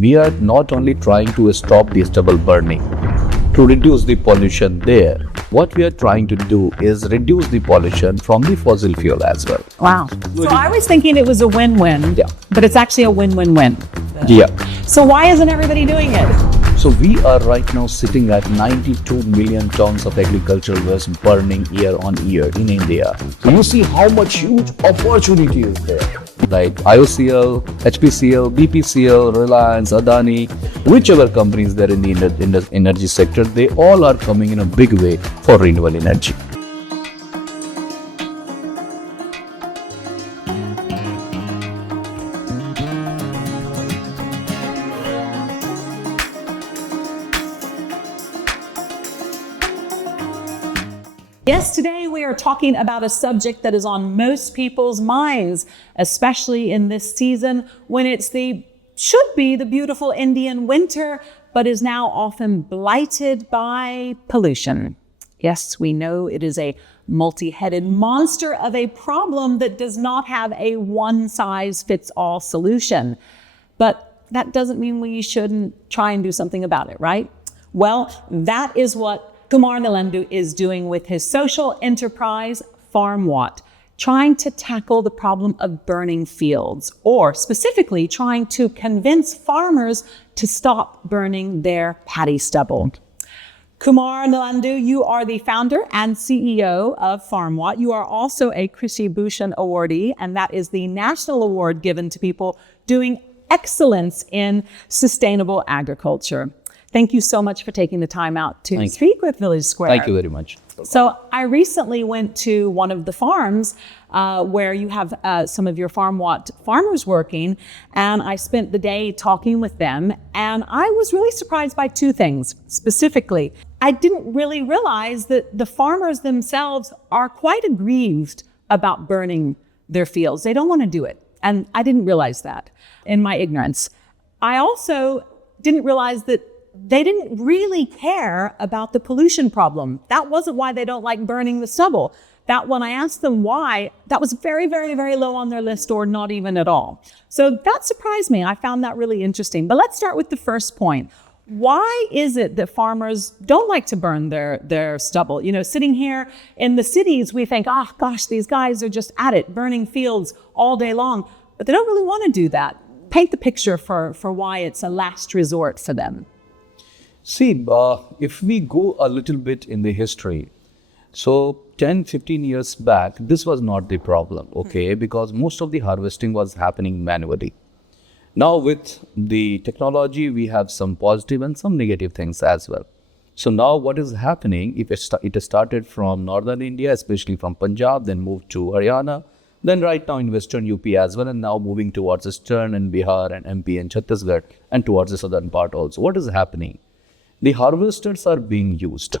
we are not only trying to stop the stubble burning to reduce the pollution there. What we are trying to do is reduce the pollution from the fossil fuel as well. Wow. So I was thinking it was a win-win, but it's actually a win-win-win. Yeah. So why isn't everybody doing it? So we are right now sitting at 92 million tons of agricultural waste burning year on year in India. So you see how much huge opportunity is there. Like IOCL, HPCL, BPCL, Reliance, Adani, whichever companies there in the energy sector, they all are coming in a big way for renewable energy. Yes, today we are talking about a subject that is on most people's minds, especially in this season when should be the beautiful Indian winter, but is now often blighted by pollution. Yes, we know it is a multi-headed monster of a problem that does not have a one-size-fits-all solution. But that doesn't mean we shouldn't try and do something about it, right? Well, that is what Kumar Neelendu is doing with his social enterprise, FarmWatt, trying to tackle the problem of burning fields, or specifically trying to convince farmers to stop burning their paddy stubble. Kumar Neelendu, you are the founder and CEO of FarmWatt. You are also a Krishi Bhushan awardee, and that is the national award given to people doing excellence in sustainable agriculture. Thank you so much for taking the time out to speak with Village Square. Thank you very much. So I recently went to one of the farms where you have some of your FarmWatt farmers working, and I spent the day talking with them, and I was really surprised by two things. Specifically, I didn't really realize that the farmers themselves are quite aggrieved about burning their fields. They don't want to do it, and I didn't realize that in my ignorance. I also didn't realize that they didn't really care about the pollution problem. That wasn't why they don't like burning the stubble. That when I asked them why, that was very, very, very low on their list, or not even at all. So that surprised me. I found that really interesting. But let's start with the first point. Why is it that farmers don't like to burn their stubble? You know, sitting here in the cities, we think, oh gosh, these guys are just at it, burning fields all day long. But they don't really want to do that. Paint the picture for why it's a last resort for them. See, if we go a little bit in the history, so 10, 15 years back, this was not the problem, okay? Because most of the harvesting was happening manually. Now with the technology, we have some positive and some negative things as well. So now what is happening, if it started from northern India, especially from Punjab, then moved to Haryana, then right now in western UP as well, and now moving towards eastern and Bihar and MP and Chhattisgarh and towards the southern part also. What is happening? The harvesters are being used.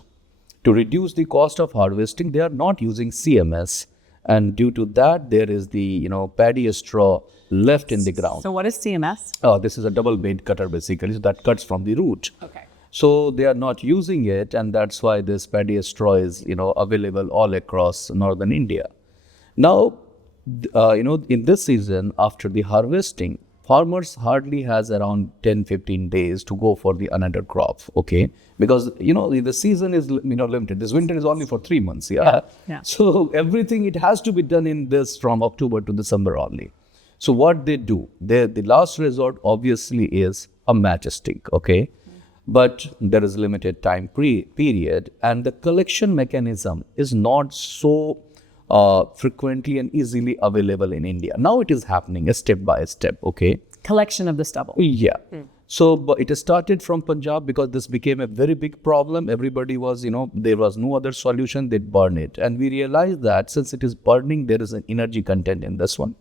To reduce the cost of harvesting, they are not using CMS. And due to that, there is the paddy straw left in the ground. So what is CMS? Oh, this is a double blade cutter basically, so that cuts from the root. Okay. So they are not using it, and that's why this paddy straw is available all across northern India. Now, in this season, after the harvesting, farmers hardly has around 10-15 days to go for the another crop, okay? Because, the season is, limited. This winter is only for 3 months, yeah? So everything, it has to be done in this from October to December only. So what they do, the last resort obviously is a matchstick, okay? But there is limited time period, and the collection mechanism is not so frequently and easily available in India. Now it is happening step by step, okay? Collection of the stubble. Yeah. So but it started from Punjab because this became a very big problem. Everybody was, there was no other solution, they'd burn it. And we realized that since it is burning, there is an energy content in this one.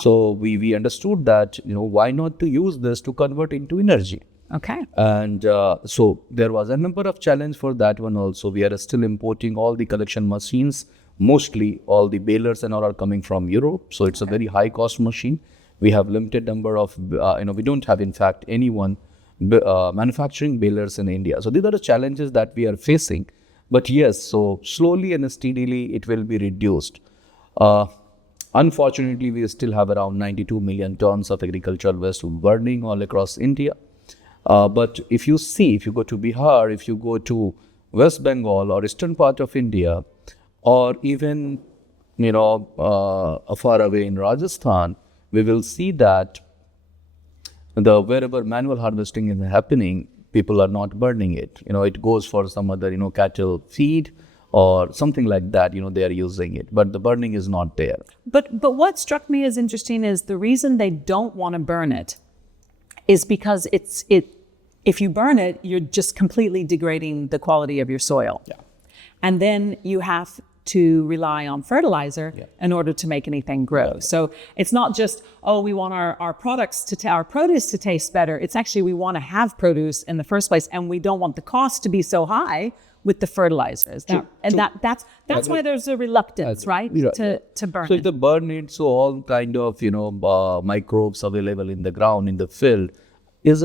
So we understood that, why not to use this to convert into energy? Okay. And so there was a number of challenges for that one also. We are still importing all the collection machines. Mostly all the balers and all are coming from Europe. So it's a very high cost machine. We have limited number of, we don't have in fact anyone manufacturing balers in India. So these are the challenges that we are facing. But yes, so slowly and steadily it will be reduced. Unfortunately, we still have around 92 million tons of agricultural waste burning all across India. But if you go to Bihar, if you go to West Bengal or eastern part of India, or even far away in Rajasthan, we will see that wherever manual harvesting is happening, people are not burning it. It goes for some other cattle feed or something like that. They are using it, but the burning is not there. But what struck me as interesting is the reason they don't want to burn it is because if you burn it, you're just completely degrading the quality of your soil. Yeah. And then you have to rely on fertilizer in order to make anything grow. Yeah. So it's not just, we want our products our produce to taste better. It's actually, we want to have produce in the first place, and we don't want the cost to be so high with the fertilizers. That's why there's a reluctance, right? To burn it. So if they burn it, so all kind of microbes available in the ground, in the field, is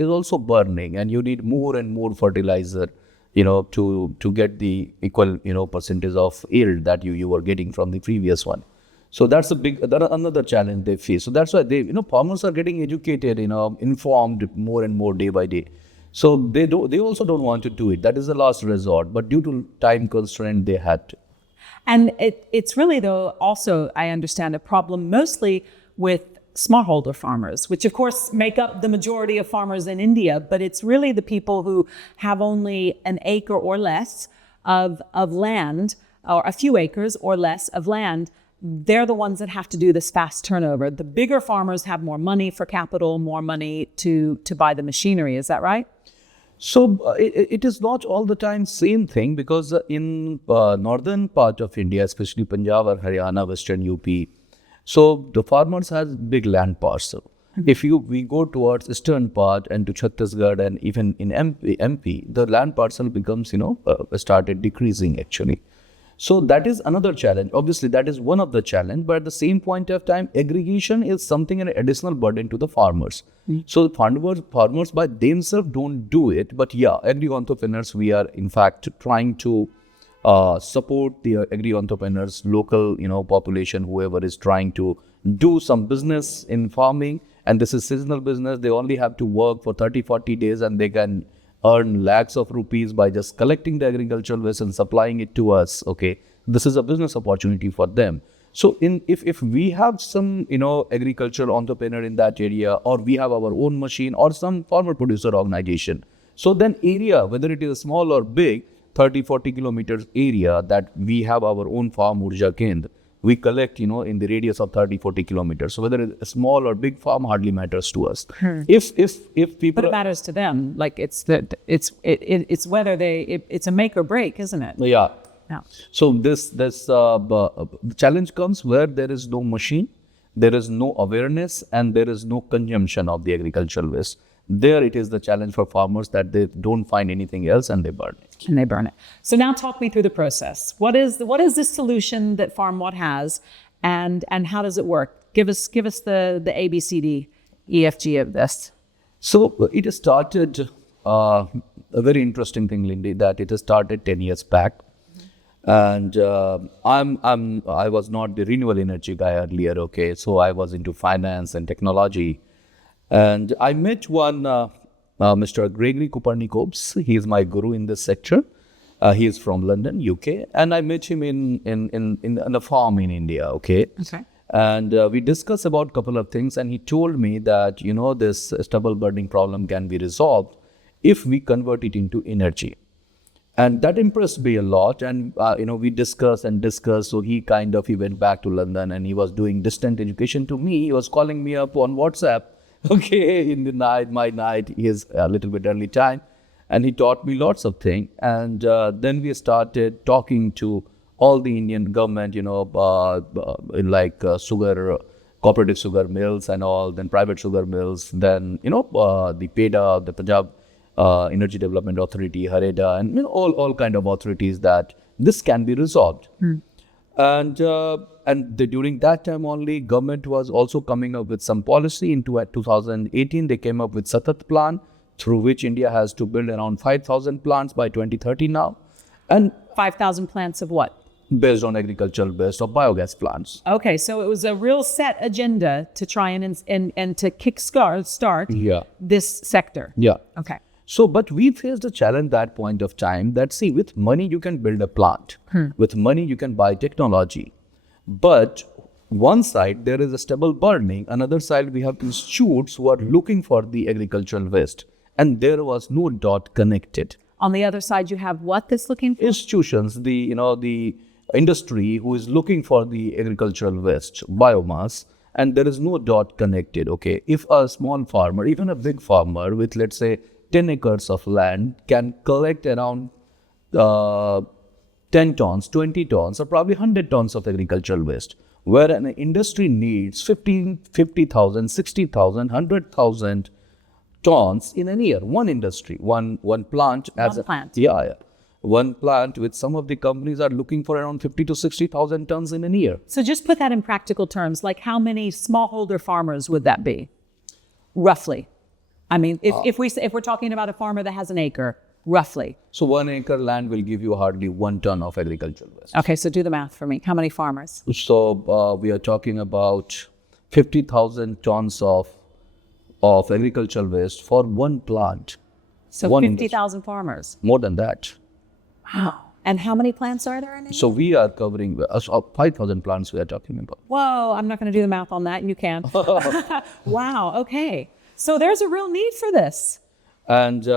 also burning, and you need more and more fertilizer to get the equal percentage of yield that you were getting from the previous one. So that's another challenge they face. So that's why farmers are getting educated, informed more and more day by day. So they also don't want to do it. That is the last resort, but due to time constraint, they had to. And it's really, though, also, I understand, a problem mostly with smallholder farmers, which of course make up the majority of farmers in India, but it's really the people who have only an acre or less of land, or a few acres or less of land. They're the ones that have to do this fast turnover. The bigger farmers have more money for capital, more money to buy the machinery. Is that right? So it is not all the time same thing, because in northern part of India, especially Punjab or Haryana, Western UP, so the farmers has big land parcel. Mm-hmm. If we go towards eastern part and to Chhattisgarh and even in MP, the land parcel becomes started decreasing actually. So that is another challenge. Obviously, that is one of the challenge, but at the same point of time, aggregation is something an additional burden to the farmers. Mm-hmm. So farmers by themselves don't do it, but agri-entrepreneurs, we are in fact trying to support the agri-entrepreneurs, local population, whoever is trying to do some business in farming, and this is seasonal business. They only have to work for 30-40 days and they can earn lakhs of rupees by just collecting the agricultural waste and supplying it to us. Okay, this is a business opportunity for them. So if we have some agricultural entrepreneur in that area, or we have our own machine or some farmer producer organization, so then area, whether it is small or big, 30-40 kilometers area that we have our own farm Urja Kendra, we collect in the radius of 30-40 kilometers. So whether it's a small or big farm hardly matters to us. If people, but it matters to them. Like it's whether it's a make or break, isn't it? Yeah. So the challenge comes where there is no machine, there is no awareness, and there is no consumption of the agricultural waste. There it is the challenge for farmers that they don't find anything else and they burn it. So now talk me through the process. What is this solution that FarmWatt has, and how does it work? Give us the ABCD EFG of this. So it started a very interesting thing, Lyndee, that it started 10 years back. And I was not the renewable energy guy earlier, okay? So I was into finance and technology. And I met one Mr. Gregory Copernicus. He is my guru in this sector. He is from London, UK. And I met him in a farm in India, okay? Okay. And we discussed about a couple of things. And he told me that, this stubble burning problem can be resolved if we convert it into energy. And that impressed me a lot. And, we discussed. So he went back to London and he was doing distant education to me. He was calling me up on WhatsApp. Okay, in the night, my night is a little bit early time. And he taught me lots of things. And then we started talking to all the Indian government, like sugar, cooperative sugar mills and all, then private sugar mills, then, the PEDA, the Punjab Energy Development Authority, HAREDA, and all kind of authorities that this can be resolved. And during that time only, government was also coming up with some policy. Into 2018, they came up with Satat plan, through which India has to build around 5,000 plants by 2030 now. And 5,000 plants of what? based on agricultural waste or biogas plants. Okay, so it was a real set agenda to try and to start Yeah. this sector. Yeah. Okay. So, but we faced a challenge that point of time that, see, with money you can build a plant. With money you can buy technology. But one side there is a stubble burning, another side we have institutes who are looking for the agricultural waste. And there was no dot connected. On the other side, you have what that's looking for? Institutions, the industry who is looking for the agricultural waste, biomass, and there is no dot connected. Okay, if a small farmer, even a big farmer with, let's say, 10 acres of land can collect around 10 tons, 20 tons, or probably 100 tons of agricultural waste, where an industry needs 50,000, 60,000, 100,000 tons in a year. One industry, one plant. One plant. Yeah. One plant with some of the companies are looking for around 50 to 60,000 tons in a year. So just put that in practical terms, like how many smallholder farmers would that be, roughly? I mean, if we're talking about a farmer that has an acre, roughly. So 1 acre land will give you hardly 1 ton of agricultural waste. Okay, so do the math for me. How many farmers? So we are talking about 50,000 tons of agricultural waste for one plant. So One 50,000 farmers. More than that. Wow. And how many plants are there in India? So we are covering 5,000 plants we are talking about. Whoa, I'm not going to do the math on that. You can. Wow, okay. So there's a real need for this. And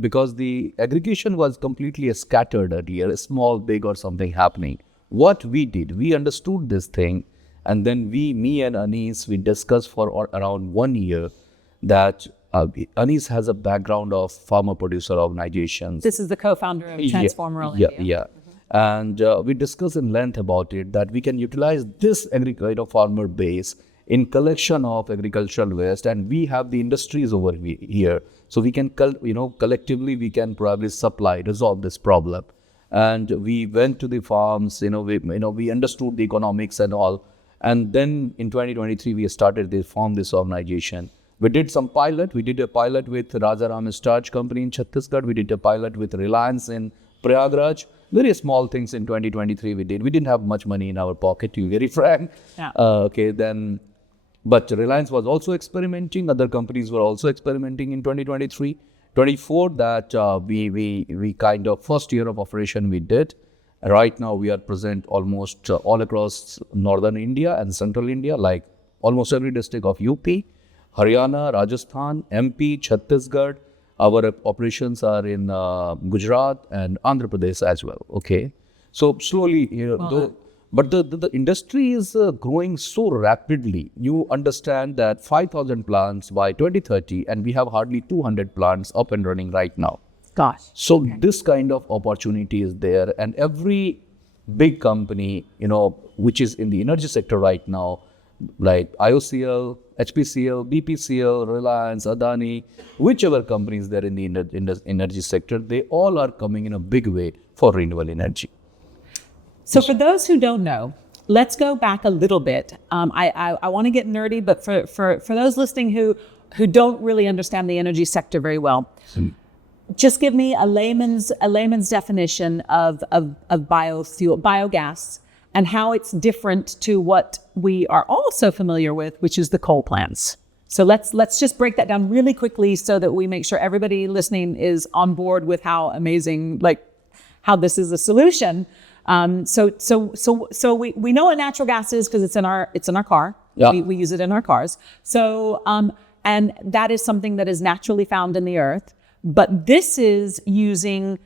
because the aggregation was completely scattered earlier, small, big or something happening, what we did, we understood this thing, and then me and Anis, we discussed for around 1 year that Anis has a background of farmer-producer organizations. This is the co-founder of Transform Rural Yeah. India. And we discussed in length about it, that we can utilize this farmer base in collection of agricultural waste, and we have the industries over here, so we can collectively we can probably resolve this problem. And we went to the farms, we understood the economics and all, and then in 2023 we started form this organization. We did some pilot. We did a pilot with Rajaram Starch Company in Chhattisgarh. We did a pilot with Reliance in Prayagraj. Very small things in 2023 we did. We didn't have much money in our pocket, to be very frank. Yeah. But Reliance was also experimenting. Other companies were also experimenting in 2023. 24, that we kind of first year of operation we did. Right now we are present almost all across northern India and central India, like almost every district of UP, Haryana, Rajasthan, MP, Chhattisgarh. Our operations are in Gujarat and Andhra Pradesh as well. Okay, so slowly, but the industry is growing so rapidly. You understand that 5,000 plants by 2030, and we have hardly 200 plants up and running right now. Gosh. So this kind of opportunity is there, and every big company, which is in the energy sector right now, like IOCL, HPCL, BPCL, Reliance, Adani, whichever companies there in the energy sector, they all are coming in a big way for renewable energy. So for those who don't know, let's go back a little bit. I want to get nerdy, but for those listening who don't really understand the energy sector very well, just give me a layman's definition of biofuel, biogas, and how it's different to what we are also familiar with, which is the coal plants. So let's just break that down really quickly so that we make sure everybody listening is on board with how amazing, how this is a solution. So we know what natural gas is because it's in our car. Yeah. We use it in our cars. So and that is something that is naturally found in the earth. But this is using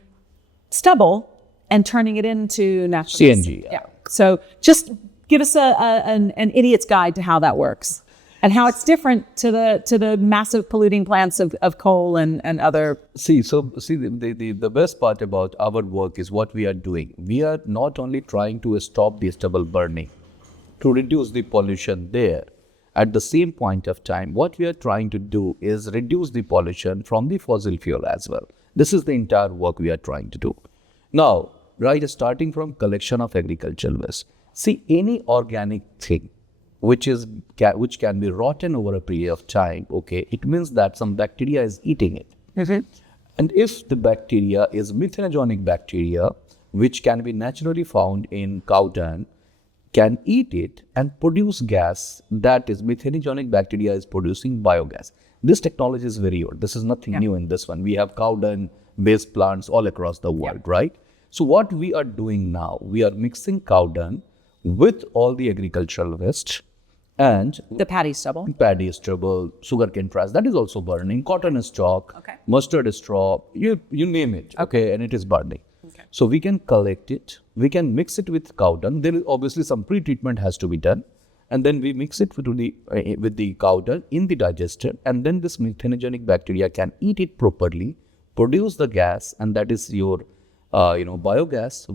stubble and turning it into natural CNG. gas. Yeah. So just give us an idiot's guide to how that works and how it's different to the massive polluting plants of coal and other. The best part about our work is what we are doing. We are not only trying to stop the stubble burning, to reduce the pollution there. At the same point of time, what we are trying to do is reduce the pollution from the fossil fuel as well. This is the entire work we are trying to do. Now, starting from collection of agricultural waste. See, any organic thing which can be rotten over a period of time, okay, it means that some bacteria is eating it. Mm-hmm. And if the bacteria is methanogenic bacteria, which can be naturally found in cow dung, can eat it and produce gas, that is methanogenic bacteria is producing biogas. This technology is very old. This is nothing new in this one. We have cow dung based plants all across the world, right? So what we are doing now, we are mixing cow dung with all the agricultural waste and The paddy stubble. paddy stubble, sugarcane trash, that is also burning, cotton stalk, Okay. mustard straw, you name it, okay, and it is burning. Okay. So we can collect it, we can mix it with cow dung. There is obviously some pre-treatment has to be done, and then we mix it with the cow dung in the digester, and then this methanogenic bacteria can eat it properly, produce the gas, and that is your biogas,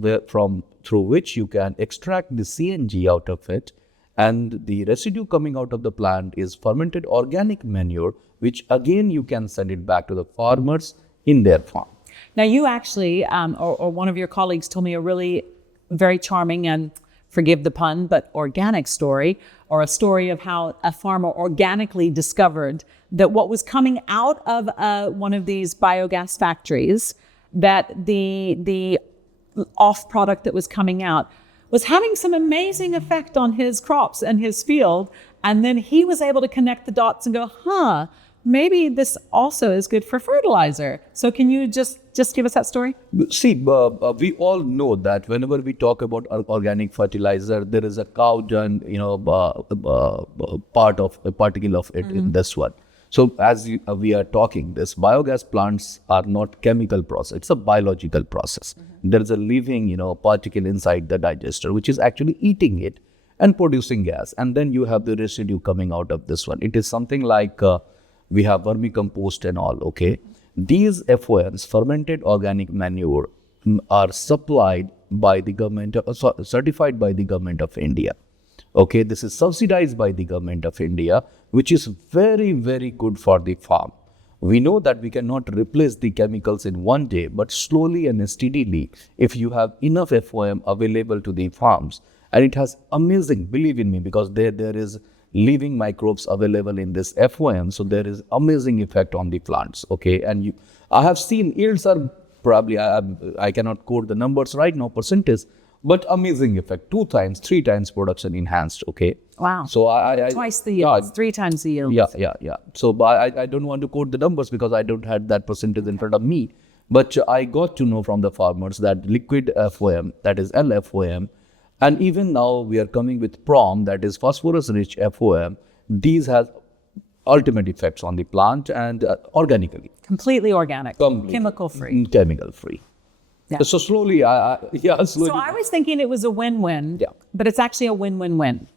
through which you can extract the CNG out of it, and the residue coming out of the plant is fermented organic manure, which again you can send it back to the farmers in their farm. Now, you actually, or one of your colleagues told me a really very charming and, forgive the pun, but organic story, or a story of how a farmer organically discovered that what was coming out of one of these biogas factories, that the off product that was coming out was having some amazing effect on his crops and his field. And then he was able to connect the dots and go, maybe this also is good for fertilizer. So can you just give us that story? See, we all know that whenever we talk about organic fertilizer, there is a cow dung, part of a particle of it in this one. So as we are talking, this biogas plants are not chemical process; it's a biological process. There is a living, particle inside the digester, which is actually eating it and producing gas, and then you have the residue coming out of this one. It is something like we have vermicompost and all. Okay, these FOMs, fermented organic manure, are supplied by the government, certified by the government of India. Okay, this is subsidized by the government of India, which is very, very good for the farm. We know that we cannot replace the chemicals in one day, but slowly and steadily, if you have enough FOM available to the farms, and it has amazing, believe in me, because there is living microbes available in this FOM, so there is amazing effect on the plants. Okay, and I have seen yields are probably, I cannot quote the numbers right now, percentage, but amazing effect, 2 times, 3 times production enhanced. Okay. Wow. So I Twice the yield, 3 times the yield. Yeah. So but I don't want to quote the numbers because I don't have that percentage in front of me. But I got to know from the farmers that liquid FOM, that is LFOM, and even now we are coming with PROM, that is phosphorus-rich FOM. These have ultimate effects on the plant and organically. Completely organic, Completely. chemical-free. Chemical-free. Yeah. So slowly, slowly. So I was thinking it was a win-win, Yeah. but it's actually a win-win-win.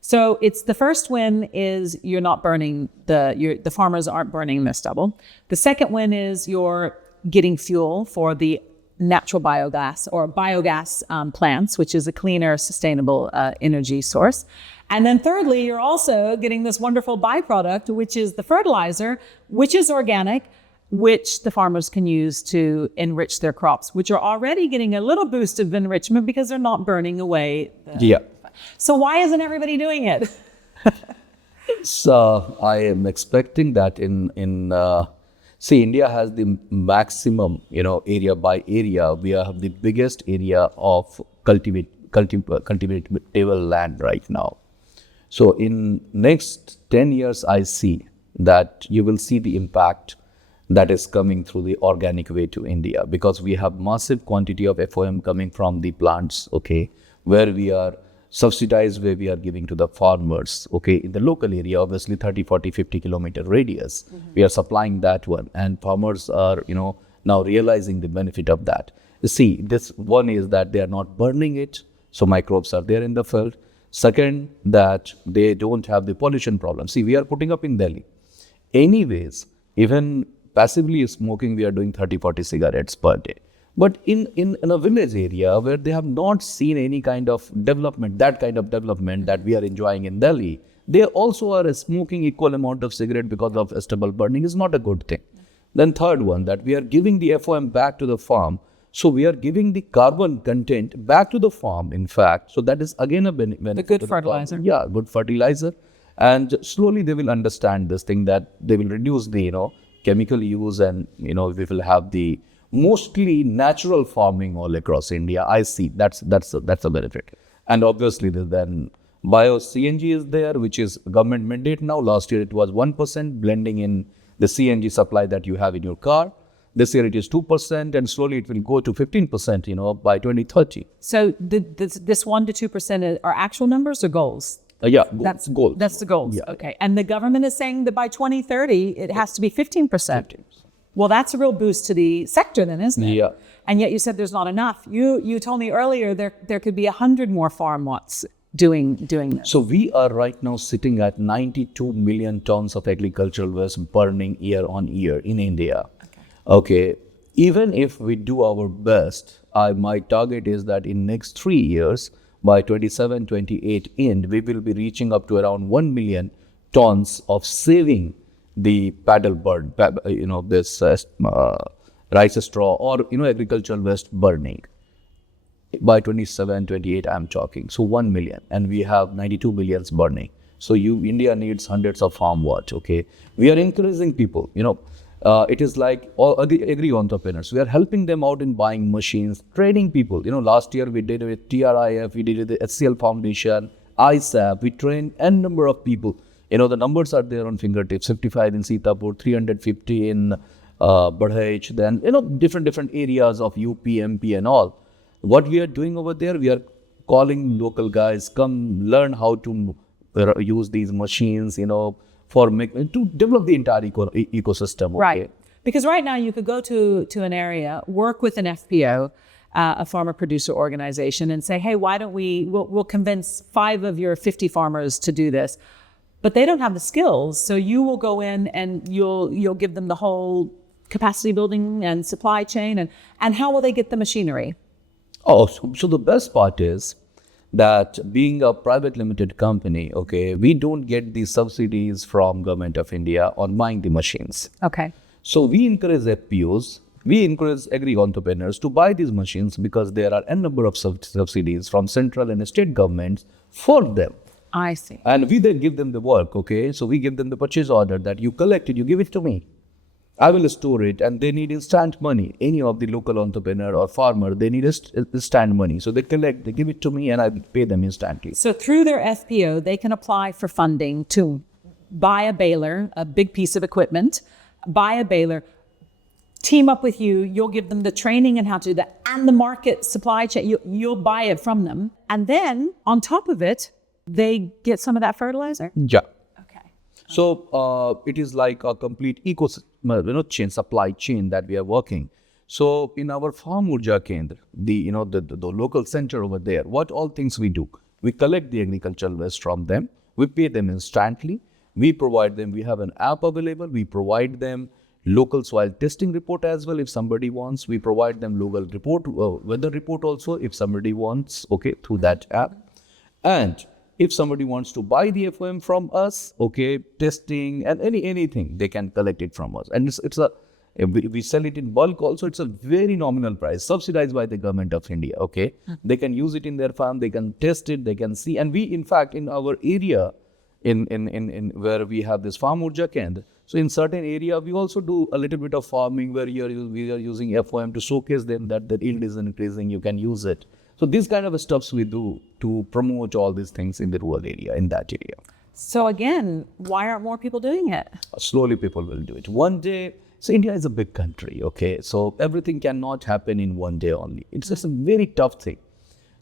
So it's the first win is you're not burning the farmers aren't burning their stubble. The second win is you're getting fuel for the natural biogas or biogas plants, which is a cleaner, sustainable energy source. And then thirdly, you're also getting this wonderful byproduct, which is the fertilizer, which is organic, which the farmers can use to enrich their crops, which are already getting a little boost of enrichment because they're not burning away. Yeah. So why isn't everybody doing it? So I am expecting that see, India has the maximum, area by area. We have the biggest area of cultivatable land right now. So in next 10 years, I see that you will see the impact that is coming through the organic way to India, because we have massive quantity of FOM coming from the plants, okay, where we are subsidized, where we are giving to the farmers, okay, in the local area, obviously 30, 40, 50 kilometer radius, we are supplying that one, and farmers are, now realizing the benefit of that. You see, this one is that they are not burning it, so microbes are there in the field. Second, that they don't have the pollution problem. See, we are putting up in Delhi. Anyways, even passively smoking, we are doing 30, 40 cigarettes per day. But in a village area where they have not seen any kind of development, that kind of development that we are enjoying in Delhi, they also are smoking equal amount of cigarette because of stubble burning is not a good thing. Then third one, that we are giving the FOM back to the farm. So we are giving the carbon content back to the farm, in fact. So that is again a benefit. The good fertilizer. Yeah, good fertilizer. And slowly they will understand this thing, that they will reduce the, chemical use, and, we will have the mostly natural farming all across India. I see that's a benefit. And obviously then BioCNG is there, which is government mandate now. Last year it was 1% blending in the CNG supply that you have in your car. This year it is 2%, and slowly it will go to 15%, by 2030. So this 1 to 2% are actual numbers or goals? Yeah, That's goals. That's the goals. Yeah. Okay. And the government is saying that by 2030, it has to be 15%. 15%. Well, that's a real boost to the sector then, isn't it? Yeah. And yet you said there's not enough. You told me earlier there could be 100 more FarmWatts doing this. So we are right now sitting at 92 million tons of agricultural waste burning year on year in India. Okay. Even if we do our best, my target is that in next 3 years, by 27, 28 end, we will be reaching up to around 1 million tons of saving the paddle burn, this rice straw or, agricultural waste burning. By 27, 28, I'm talking. So 1 million, and we have 92 millions burning. So India needs hundreds of FarmWatt, okay? We are encouraging people, it is like all agri entrepreneurs. We are helping them out in buying machines, training people. Last year we did it with TRIF, we did it with the HCL Foundation, ISAP. We trained n number of people. The numbers are there on fingertips. 55 in Sitapur, 350 in Badhaj, then different areas of UP, MP, and all. What we are doing over there, we are calling local guys, come learn how to use these machines, to develop the entire ecosystem. Okay? Right. Because right now you could go to an area, work with an FPO, a farmer producer organization, and say, hey, why don't we'll convince 5 of your 50 farmers to do this. But they don't have the skills. So you will go in and you'll give them the whole capacity building and supply chain. And how will they get the machinery? Oh, so the best part is that being a private limited company, okay, we don't get the subsidies from Government of India on buying the machines. Okay. So we encourage FPOs, we encourage agri entrepreneurs to buy these machines because there are a number of subsidies from central and state governments for them. I see. And we then give them the work, okay? So we give them the purchase order that you collect it, you give it to me. I will store it, and they need instant money. Any of the local entrepreneur or farmer, they need instant money. So they collect, they give it to me, and I pay them instantly. So through their FPO, they can apply for funding to buy a baler, a big piece of equipment, buy a baler, team up with you, you'll give them the training and how to do that, and the market supply chain, you'll buy it from them. And then on top of it, they get some of that fertilizer? Yeah. Okay. So it is like a complete ecosystem, supply chain that we are working. So in our Farm Urja Kendra, the local center over there, what all things we do? We collect the agricultural waste from them. We pay them instantly. We provide them, we have an app available. We provide them local soil testing report as well if somebody wants. We provide them local report, weather report also if somebody wants, okay, through that app. And if somebody wants to buy the FOM from us, okay, testing and anything, they can collect it from us. And we sell it in bulk also. It's a very nominal price, subsidized by the Government of India, okay. They can use it in their farm, they can test it, they can see. And we, in fact, in our area, in where we have this Farm Urja Kendra, so in certain area, we also do a little bit of farming where we are using FOM to showcase them that the yield is increasing, you can use it. So these kind of stuffs we do to promote all these things in the rural area, in that area. So again, why aren't more people doing it? Slowly people will do it. One day, so India is a big country, okay? So everything cannot happen in one day only. It's just a very tough thing.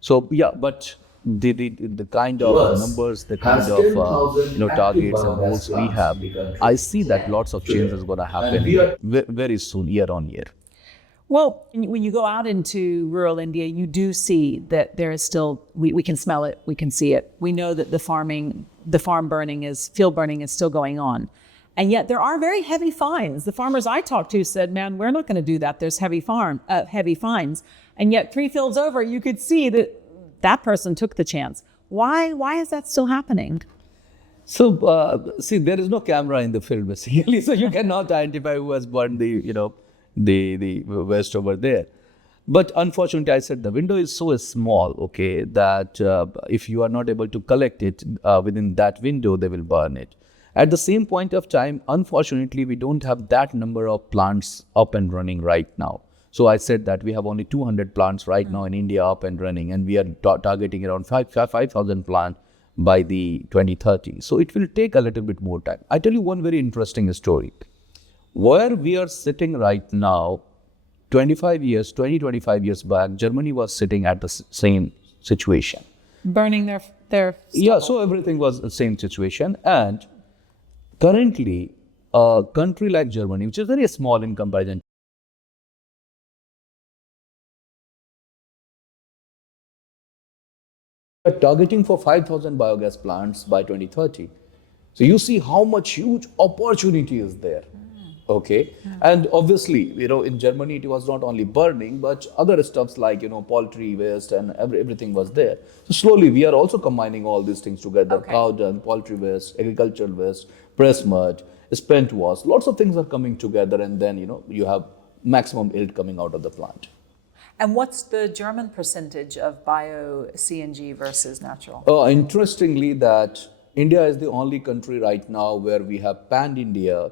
So yeah, but the kind of numbers, the kind of targets and goals we have, I see that lots of change is going to happen very soon, year on year. Well, when you go out into rural India, you do see that there is still, we can smell it, we can see it. We know that the field burning is still going on. And yet there are very heavy fines. The farmers I talked to said, man, we're not going to do that. There's heavy fines. And yet 3 fields over, you could see that person took the chance. Why is that still happening? So, see, there is no camera in the field, basically. So you cannot identify who has burned the waste over there. But unfortunately, I said the window is so small, okay, that if you are not able to collect it within that window, they will burn it. At the same point of time, unfortunately, we don't have that number of plants up and running right now. So I said that we have only 200 plants right now in India up and running, and we are targeting around 5,000 plants by the 2030. So it will take a little bit more time. I tell you one very interesting story. Where we are sitting right now, 25 years back, Germany was sitting at the same situation. Burning their Yeah, stubble. so everything was the same situation. And currently, a country like Germany, which is very small in comparison, we are targeting for 5,000 biogas plants by 2030. So you see how much huge opportunity is there. Okay. And obviously, in Germany, it was not only burning, but other stuffs like, poultry waste and everything was there. So slowly, we are also combining all these things together. Okay. Cow dung, poultry waste, agricultural waste, press mud, spent waste. Lots of things are coming together. And then, you have maximum yield coming out of the plant. And what's the German percentage of BioCNG versus natural? Interestingly, that India is the only country right now where we have pan-India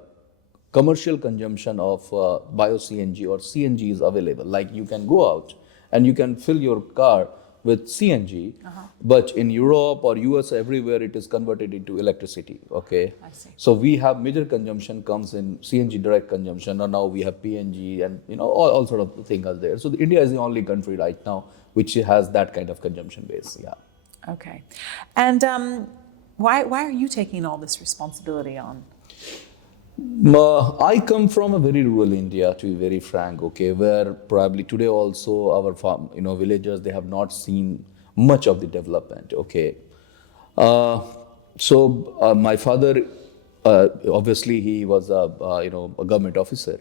commercial consumption of BioCNG or CNG is available. Like you can go out and you can fill your car with CNG, but in Europe or US, everywhere it is converted into electricity. Okay, I see. so we have major consumption comes in CNG direct consumption, and now we have PNG and all sort of things are there. So India is the only country right now which has that kind of consumption base. Yeah. Okay. And why are you taking all this responsibility on? I come from a very rural India, to be very frank, okay, where probably today also our farm, villagers, they have not seen much of the development, okay. So my father, obviously he was a government officer,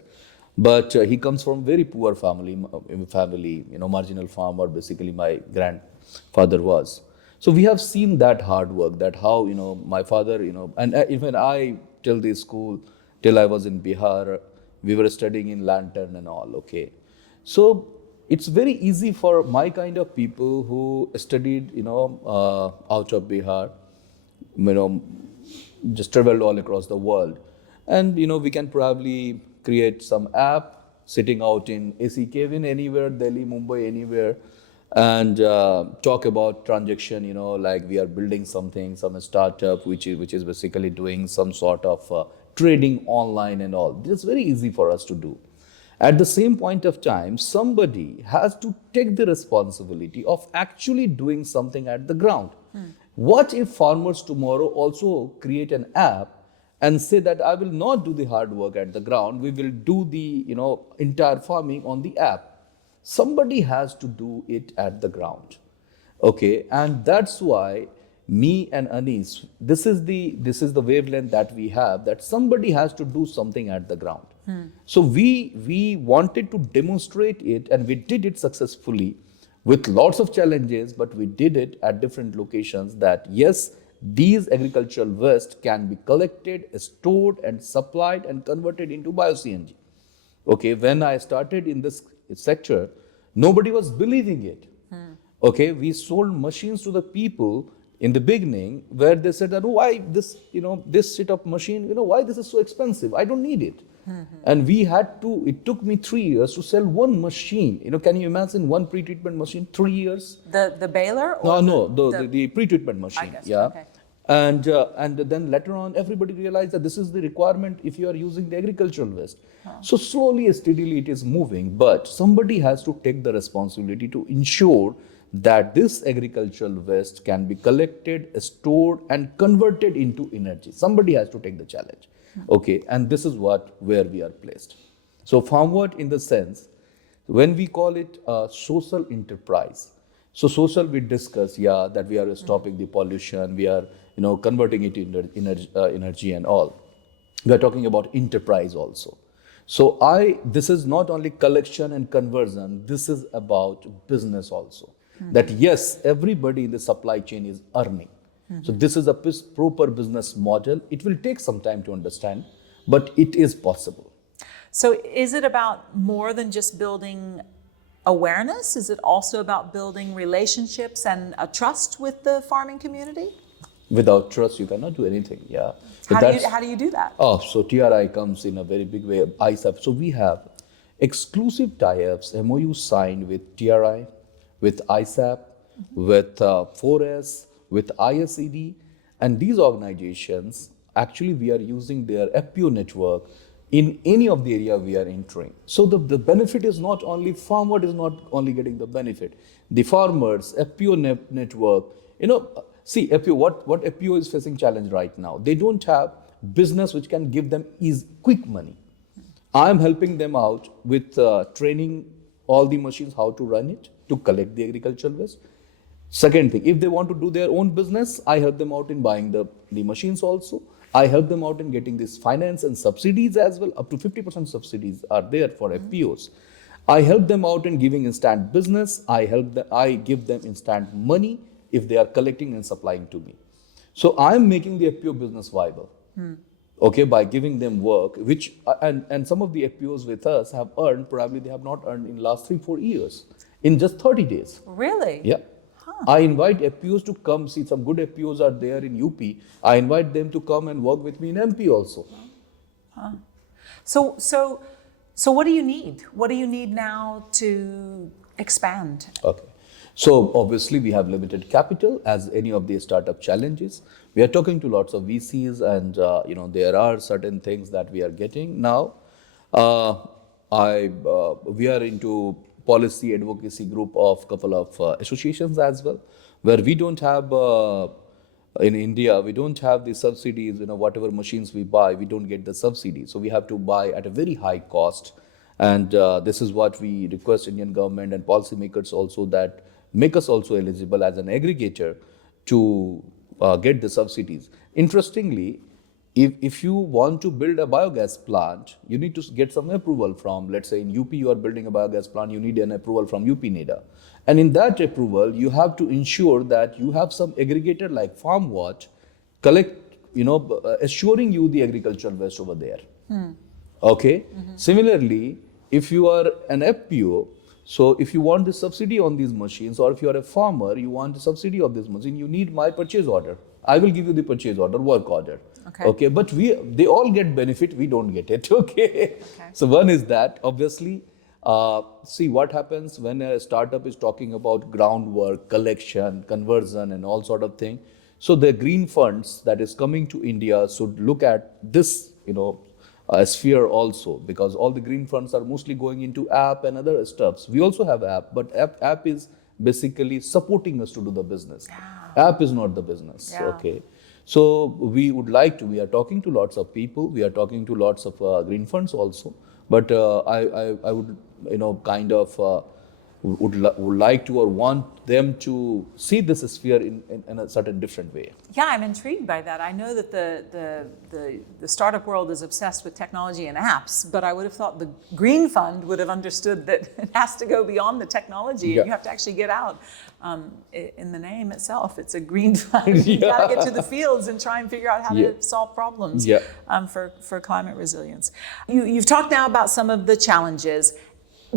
but he comes from very poor family, marginal farmer, basically my grandfather was. So we have seen that hard work, that how, my father, and even I, till the school, till I was in Bihar, we were studying in lantern and all, okay. So it's very easy for my kind of people who studied, out of Bihar, you know, just traveled all across the world. And, we can probably create some app sitting out in AC cabin anywhere, Delhi, Mumbai, anywhere, and talk about transaction, like we are building something, some startup, which is basically doing some sort of trading online and all. It's very easy for us to do. At the same point of time, somebody has to take the responsibility of actually doing something at the ground. What if farmers tomorrow also create an app and say that I will not do the hard work at the ground, we will do the entire farming on the app? Somebody has to do it at the ground. Okay, and that's why me and Anis, this is the wavelength that we have, that somebody has to do something at the ground. So we wanted to demonstrate it, and we did it successfully with lots of challenges, but we did it at different locations, that yes, these agricultural waste can be collected, stored and supplied and converted into BioCNG. Okay, when I started in this sector, nobody was believing it. Okay, we sold machines to the people in the beginning where they said that, "Oh, why this, this sit-up machine, why this is so expensive? I don't need it." And we had to, it took me 3 years to sell one machine. Can you imagine one pre-treatment machine, 3 years? The baler? Or No, the pre-treatment machine. I guess, Yeah. okay. And then later on, everybody realized that this is the requirement if you are using the agricultural waste. So slowly, steadily, it is moving. But somebody has to take the responsibility to ensure that this agricultural waste can be collected, stored, and converted into energy. Somebody has to take the challenge. Okay, and this is where we are placed. So FarmWatt, in the sense, when we call it a social enterprise. So social, we discuss, yeah, that we are stopping the pollution, we are, converting it into energy and all. We are talking about enterprise also. So this is not only collection and conversion, this is about business also. That yes, everybody in the supply chain is earning. So this is a proper business model. It will take some time to understand, but it is possible. So is it about more than just building awareness? Is it also about building relationships and a trust with the farming community? Without trust, you cannot do anything. Yeah. So How do you do that? So TRI comes in a very big way. ISAP. So we have exclusive tie-ups, MOU signed with TRI, with ISAP, with 4S, with ISED, and these organizations, actually we are using their FPO network in any of the area we are entering. So the benefit is not only, FarmWatt is not only getting the benefit, the farmers, FPO network, see FPO, what FPO is facing challenge right now. They don't have business which can give them quick money. I'm helping them out with training all the machines how to run it, to collect the agricultural waste. Second thing, if they want to do their own business, I help them out in buying the machines also. I help them out in getting this finance and subsidies as well. Up to 50% subsidies are there for FPOs. I help them out in giving instant business. I give them instant money if they are collecting and supplying to me. So I'm making the FPO business viable. Okay, by giving them work, which and some of the FPOs with us have earned, probably they have not earned in last 3-4 years, in just 30 days. Really? Yeah. I invite FPOs to come. See, some good FPOs are there in UP. I invite them to come and work with me in MP also. So what do you need? What do you need now to expand? Okay. So obviously we have limited capital, as any of the startup challenges. We are talking to lots of VCs, and there are certain things that we are getting now. We are into policy advocacy group of couple of associations as well, where we don't have in India, we don't have the subsidies. Whatever machines we buy, we don't get the subsidy, so we have to buy at a very high cost. And this is what we request Indian government and policymakers also, that make us also eligible as an aggregator to get the subsidies. Interestingly, if you want to build a biogas plant, you need to get some approval from, let's say in UP you are building a biogas plant, you need an approval from UP NEDA. And in that approval, you have to ensure that you have some aggregator like FarmWatt collect, assuring you the agricultural waste over there. Okay. Similarly, if you are an FPO, so if you want the subsidy on these machines, or if you are a farmer, you want the subsidy of this machine, you need my purchase order. I will give you the purchase order, work order. Okay. But they all get benefit, we don't get it. Okay. So one is that, obviously, see what happens when a startup is talking about groundwork, collection, conversion, and all sort of thing. So the green funds that is coming to India should look at this, sphere also, because all the green funds are mostly going into app and other stuffs. We also have app, but app is basically supporting us to do the business. App is not the business. Okay. So we are talking to lots of people, we are talking to lots of green funds also, but I would, would like to or want them to see this sphere in a certain different way. Yeah, I'm intrigued by that. I know that the startup world is obsessed with technology and apps, but I would have thought the Green Fund would have understood that it has to go beyond the technology, and you have to actually get out. In the name itself, it's a green fund. You got to get to the fields and try and figure out how to solve problems for climate resilience. You've talked now about some of the challenges.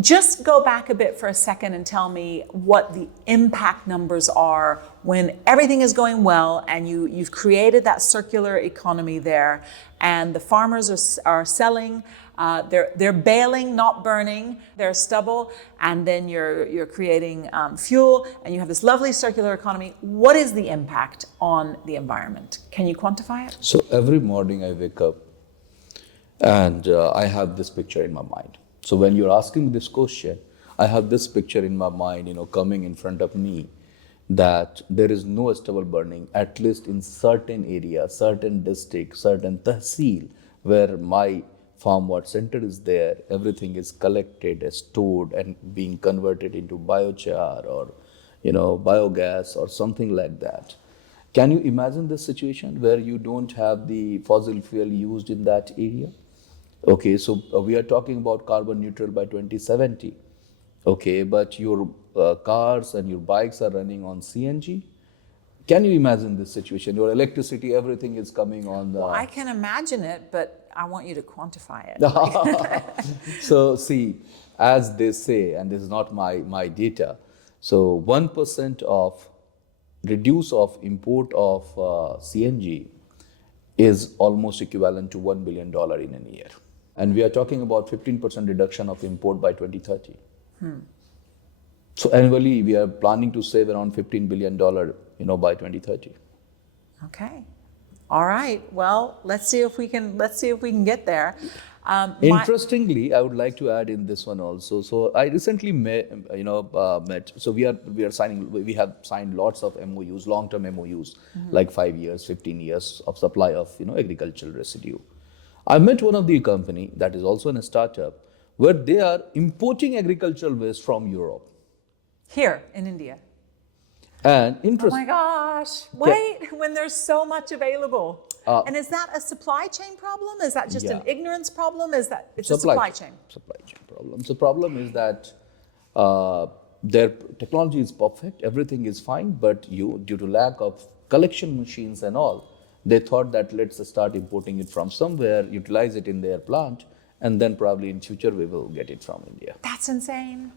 Just go back a bit for a second and tell me what the impact numbers are when everything is going well and you've created that circular economy there, and the farmers are selling, they're baling, not burning their stubble, and then you're creating fuel, and you have this lovely circular economy. What is the impact on the environment? Can you quantify it? So every morning I wake up and I have this picture in my mind. So when you're asking this question, I have this picture in my mind, coming in front of me, that there is no stubble burning, at least in certain areas, certain districts, certain tahsil, where my FarmWatt center is there. Everything is collected, stored, and being converted into biochar or, biogas or something like that. Can you imagine this situation where you don't have the fossil fuel used in that area? Okay, so we are talking about carbon neutral by 2070. Okay, but your cars and your bikes are running on CNG. Can you imagine this situation? Your electricity, everything is coming on the... Well, I can imagine it, but I want you to quantify it. So see, as they say, and this is not my data, so 1% of reduce of import of CNG is almost equivalent to $1 billion in a year. And we are talking about 15% reduction of import by 2030. So annually, we are planning to save around $15 billion, by 2030. Okay. All right. Well, let's see if we can get there. Interestingly, I would like to add in this one also. So I recently met. So we have signed lots of MOUs, long-term MOUs, like 5 years, 15 years of supply of agricultural residue. I met one of the company that is also in a startup where they are importing agricultural waste from Europe. Here in India. And Oh my gosh! Wait, when there's so much available. And is that a supply chain problem? Is that just an ignorance problem? It's a supply chain? Supply chain problem. The problem is that their technology is perfect, everything is fine, but due to lack of collection machines and all, they thought that let's start importing it from somewhere, utilize it in their plant, and then probably in future we will get it from India. That's insane.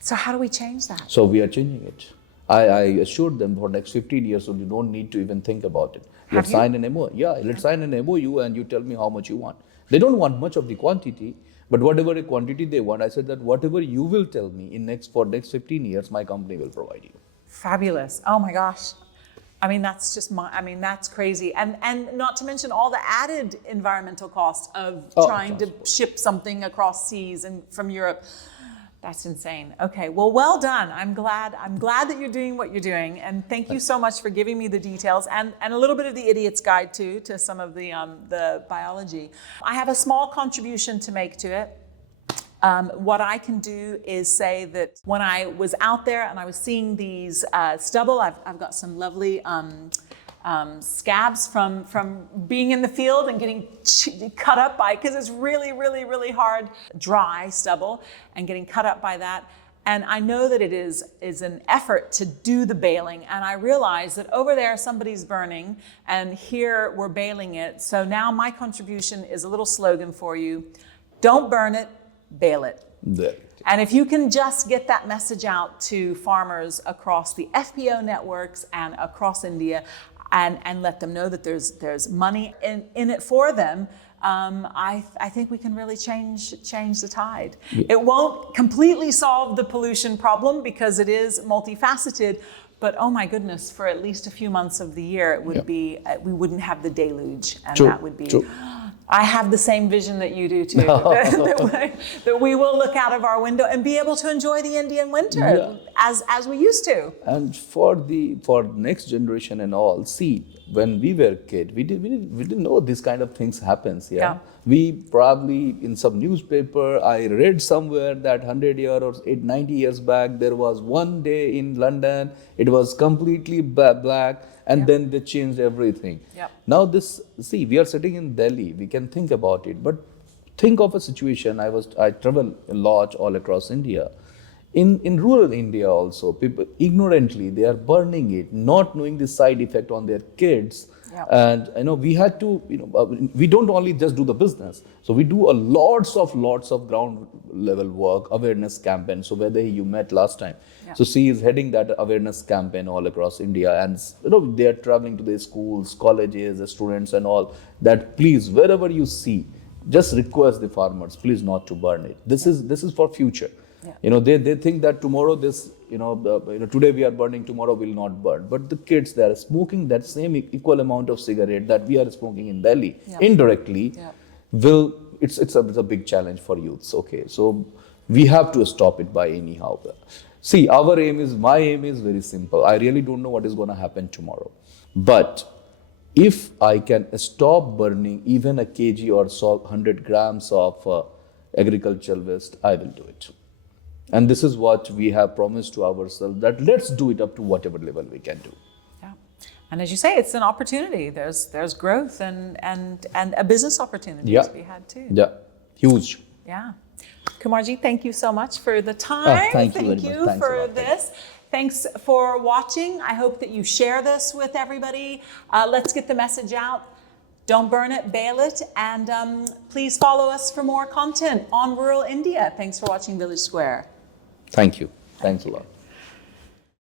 So how do we change that? So we are changing it. I assured them for next 15 years, so you don't need to even think about it. Let's sign an MOU. Yeah, let's sign an MOU and you tell me how much you want. They don't want much of the quantity, but whatever the quantity they want, I said that whatever you will tell me for next 15 years, my company will provide you. Fabulous. Oh my gosh. I mean, that's crazy. And not to mention all the added environmental costs of trying to ship something across seas and from Europe. That's insane. Okay, well done. I'm glad that you're doing what you're doing, and thank you so much for giving me the details and a little bit of the idiot's guide too to some of the biology. I have a small contribution to make to it. What I can do is say that when I was out there and I was seeing these stubble, I've got some lovely scabs from being in the field and getting cut up by, because it's really, really, really hard, dry stubble, and getting cut up by that. And I know that it is an effort to do the baling. And I realize that over there somebody's burning, and here we're baling it. So now my contribution is a little slogan for you: don't burn it, bale it. There. And if you can just get that message out to farmers across the FPO networks and across India, and let them know that there's money in it for them, I think we can really change the tide. Yeah. It won't completely solve the pollution problem because it is multifaceted, but oh my goodness, for at least a few months of the year, it would be, we wouldn't have the deluge, and that would be. True. I have the same vision that you do too, that we will look out of our window and be able to enjoy the Indian winter as we used to. And for next generation and all, see, when we were kid, we didn't know this kind of things happens. Yeah. We probably in some newspaper, I read somewhere that 100 years or 90 years back, there was one day in London, it was completely black. And then they changed everything. Now we are sitting in Delhi, we can think about it, but think of a situation, I travel a lot all across India. In rural India also, people ignorantly, they are burning it, not knowing the side effect on their kids. And we had to, we don't only just do the business. So we do lots of ground level work, awareness campaign. So whether you met last time. So she is heading that awareness campaign all across India, and they are traveling to the schools, colleges, the students and all, that please, wherever you see, just request the farmers, please not to burn it. This is for future. They think that tomorrow today we are burning, tomorrow will not burn. But the kids, they are smoking that same equal amount of cigarette that we are smoking in Delhi indirectly. It's a big challenge for youths. Okay, so we have to stop it by anyhow. See, my aim is very simple. I really don't know what is going to happen tomorrow. But if I can stop burning even a kg or so, 100 grams of agricultural waste, I will do it. And this is what we have promised to ourselves, that let's do it up to whatever level we can do. Yeah. And as you say, it's an opportunity. There's growth and a business opportunity to be had too. Yeah, huge. Yeah. Kumarji, thank you so much for the time. Thank you for this. Thanks for watching. I hope that you share this with everybody. Let's get the message out. Don't burn it, bale it, and please follow us for more content on rural India. Thanks for watching Village Square. Thank you. Thanks a lot.